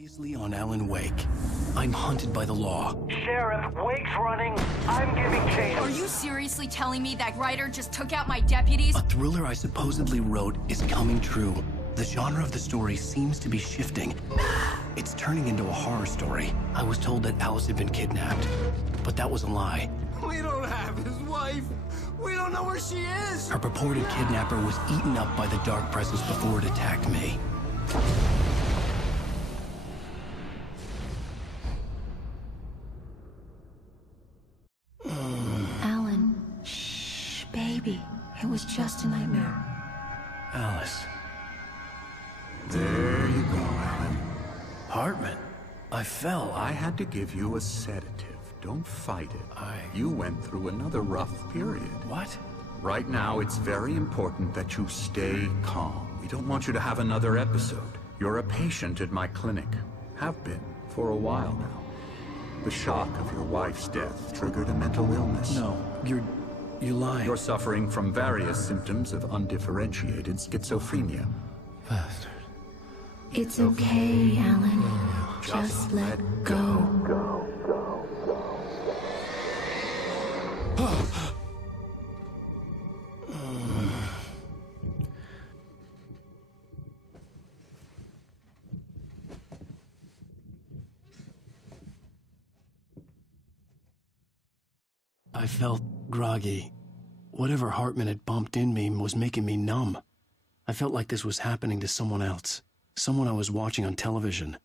Previously on Alan Wake, I'm hunted by the law. Sheriff, Wake's running. I'm giving chase. Are you seriously telling me that Ryder just took out my deputies? A thriller I supposedly wrote is coming true. The genre of the story seems to be shifting. It's turning into a horror story. I was told that Alice had been kidnapped, but that was a lie. We don't have his wife. We don't know where she is. Her purported kidnapper was eaten up by the dark presence before it attacked me. Alan, shh, baby. It was just a nightmare. Alice. There you go, Alan. Hartman. I fell. I had to give you a sedative. Don't fight it. You went through another rough period. What? Right now, it's very important that you stay calm. We don't want you to have another episode. You're a patient at my clinic. Have been for a while now. The shock of your wife's death triggered a mental illness. No, you lied. You're suffering from various symptoms of undifferentiated schizophrenia. Bastard. It's okay, Alan. Just let go. I felt groggy. Whatever Hartman had bumped in me was making me numb. I felt like this was happening to someone else. Someone I was watching on television.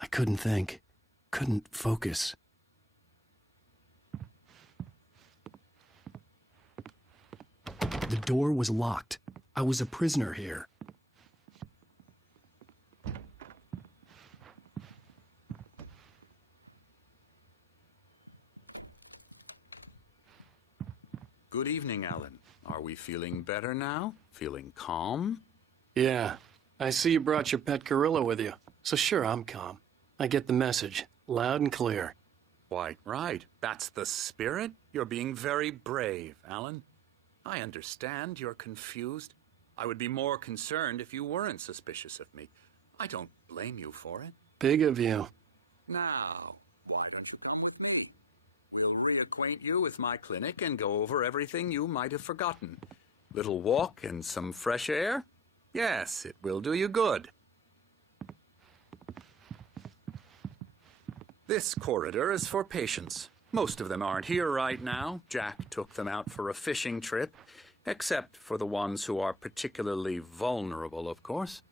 I couldn't think. Couldn't focus. The door was locked. I was a prisoner here. Good evening, Alan. Are we feeling better now? Feeling calm? Yeah. I see you brought your pet gorilla with you. So sure, I'm calm. I get the message. Loud and clear. Quite right. That's the spirit. You're being very brave, Alan. I understand you're confused. I would be more concerned if you weren't suspicious of me. I don't blame you for it. Big of you. Now, why don't you come with me? We'll reacquaint you with my clinic and go over everything you might have forgotten. Little walk and some fresh air? Yes, it will do you good. This corridor is for patients. Most of them aren't here right now. Jack took them out for a fishing trip, except for the ones who are particularly vulnerable, of course.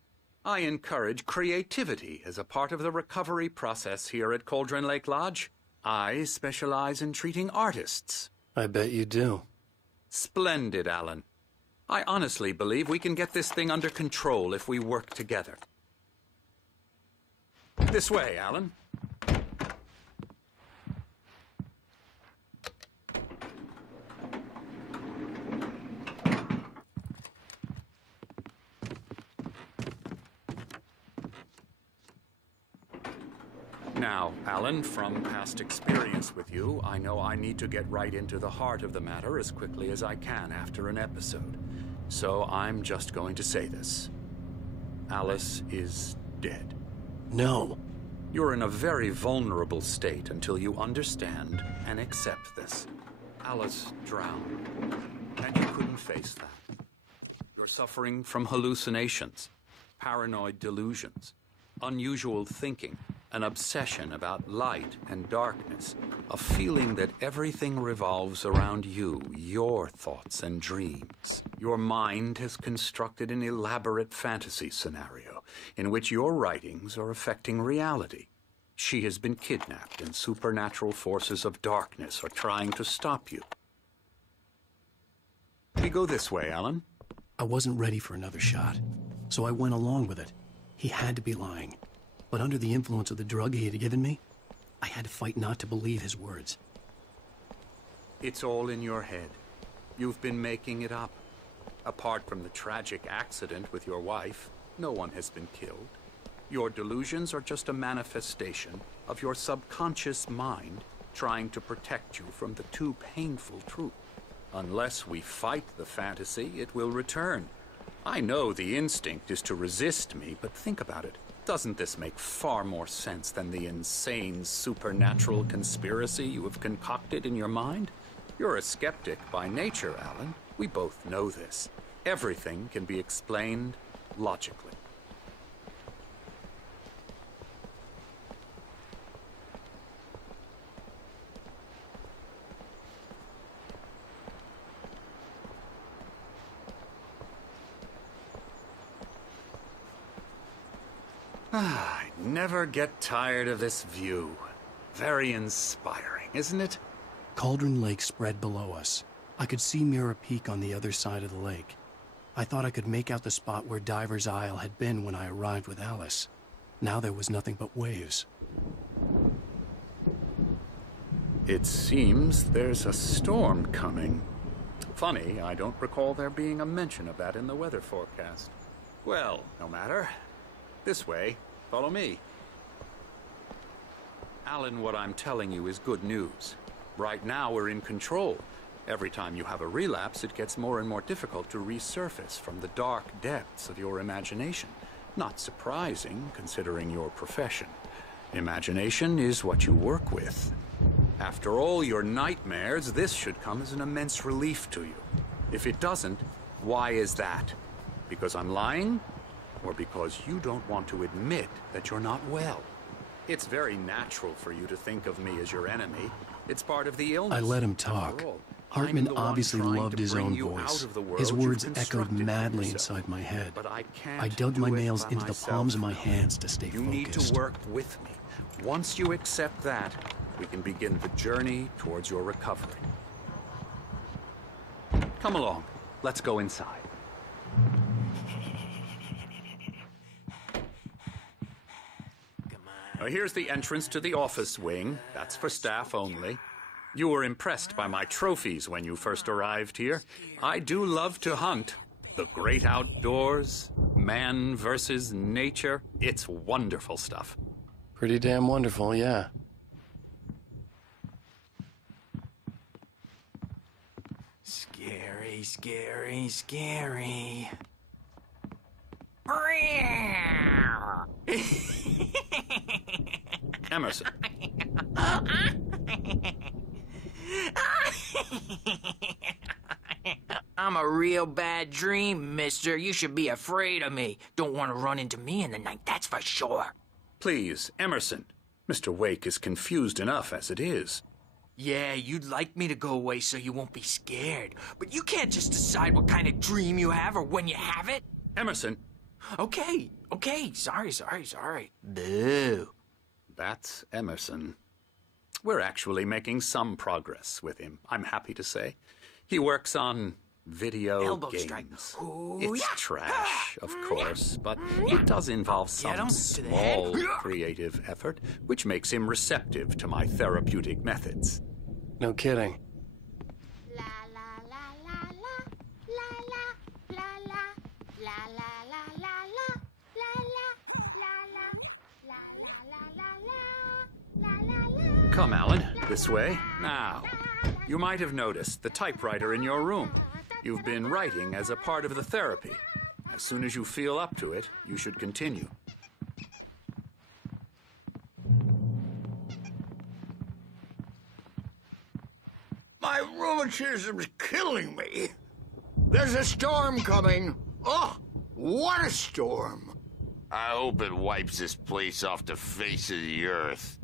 I encourage creativity as a part of the recovery process here at Cauldron Lake Lodge. I specialize in treating artists. I bet you do. Splendid, Alan. I honestly believe we can get this thing under control if we work together. This way, Alan. Now, Alan, from past experience with you, I know I need to get right into the heart of the matter as quickly as I can after an episode. So I'm just going to say this. Alice is dead. No. You're in a very vulnerable state until you understand and accept this. Alice drowned, and you couldn't face that. You're suffering from hallucinations, paranoid delusions, unusual thinking, an obsession about light and darkness, a feeling that everything revolves around you, your thoughts and dreams. Your mind has constructed an elaborate fantasy scenario in which your writings are affecting reality. She has been kidnapped and supernatural forces of darkness are trying to stop you. We go this way, Alan. I wasn't ready for another shot, so I went along with it. He had to be lying. But under the influence of the drug he had given me, I had to fight not to believe his words. It's all in your head. You've been making it up. Apart from the tragic accident with your wife, no one has been killed. Your delusions are just a manifestation of your subconscious mind trying to protect you from the too painful truth. Unless we fight the fantasy, it will return. I know the instinct is to resist me, but think about it. Doesn't this make far more sense than the insane supernatural conspiracy you have concocted in your mind? You're a skeptic by nature, Alan. We both know this. Everything can be explained logically. I never get tired of this view. Very inspiring, isn't it? Cauldron Lake spread below us. I could see Mirror Peak on the other side of the lake. I thought I could make out the spot where Diver's Isle had been when I arrived with Alice. Now there was nothing but waves. It seems there's a storm coming. Funny, I don't recall there being a mention of that in the weather forecast. Well, no matter. This way. Follow me. Alan, what I'm telling you is good news. Right now, we're in control. Every time you have a relapse, it gets more and more difficult to resurface from the dark depths of your imagination. Not surprising, considering your profession. Imagination is what you work with. After all your nightmares, this should come as an immense relief to you. If it doesn't, why is that? Because I'm lying? Or because you don't want to admit that you're not well? It's very natural for you to think of me as your enemy. It's part of the illness. I let him talk. Hartman obviously loved his own voice. His words echoed madly inside my head. But I can't I dug my do it nails by into the myself. palms of my hands to stay You focused. need to work with me. Once you accept that, we can begin the journey towards your recovery. Come along. Let's go inside. Now, here's the entrance to the office wing. That's for staff only. You were impressed by my trophies when you first arrived here. I do love to hunt. The great outdoors, man versus nature. It's wonderful stuff. Pretty damn wonderful, yeah. Scary, scary, scary. Emerson. I'm a real bad dream, mister. You should be afraid of me. Don't want to run into me in the night, that's for sure. Please, Emerson. Mr. Wake is confused enough as it is. Yeah, you'd like me to go away so you won't be scared. But you can't just decide what kind of dream you have or when you have it. Emerson. Okay. Sorry. Boo. That's Emerson. We're actually making some progress with him, I'm happy to say. He works on video Elbow games. strike. Ooh, It's yeah. trash, of course, but it does involve some him to the head. small creative effort, which makes him receptive to my therapeutic methods. No kidding. La la la la la la la la la la la la la Come, Alan, this way. Now, you might have noticed the typewriter in your room. You've been writing as a part of the therapy. As soon as you feel up to it, you should continue. My rheumatism's killing me. There's a storm coming. Oh, what a storm. I hope it wipes this place off the face of the earth.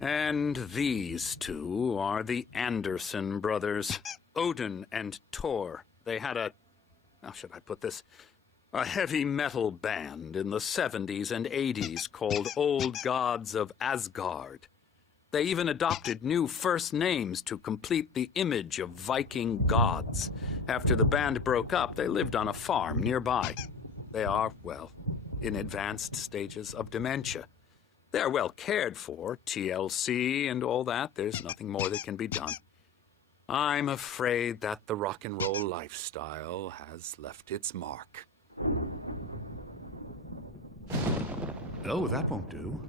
And these two are the Anderson brothers, Odin and Tor. They had how should I put this? A heavy metal band in the 70s and 80s called Old Gods of Asgard. They even adopted new first names to complete the image of Viking gods. After the band broke up, they lived on a farm nearby. They are, well, in advanced stages of dementia. They're well cared for, TLC and all that. There's nothing more that can be done. I'm afraid that the rock and roll lifestyle has left its mark. Oh, that won't do.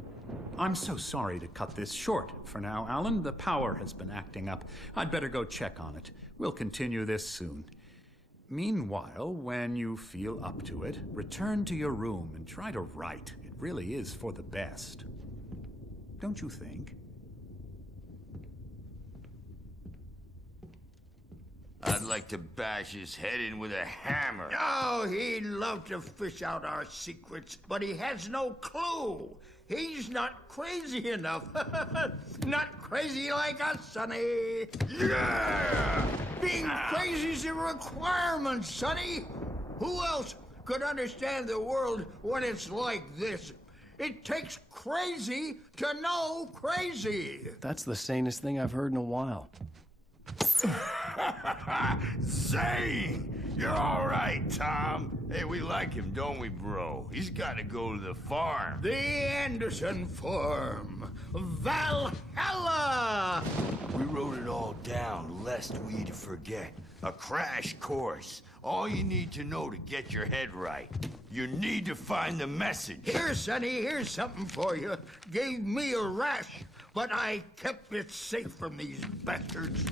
I'm so sorry to cut this short for now, Alan. The power has been acting up. I'd better go check on it. We'll continue this soon. Meanwhile, when you feel up to it, return to your room and try to write. It really is for the best. Don't you think? I'd like to bash his head in with a hammer. Oh, he'd love to fish out our secrets, but he has no clue. He's not crazy enough. Not crazy like us, Sonny. Yeah! Being crazy's a requirement, Sonny. Who else could understand the world when it's like this? It takes crazy to know crazy. That's the sanest thing I've heard in a while. Zane! You're all right, Tom. Hey, we like him, don't we, bro? He's got to go to the farm. The Anderson Farm. Valhalla! We wrote it all down, lest we'd forget. A crash course. All you need to know to get your head right. You need to find the message. Here, Sonny, here's something for you. Gave me a rash, but I kept it safe from these bastards.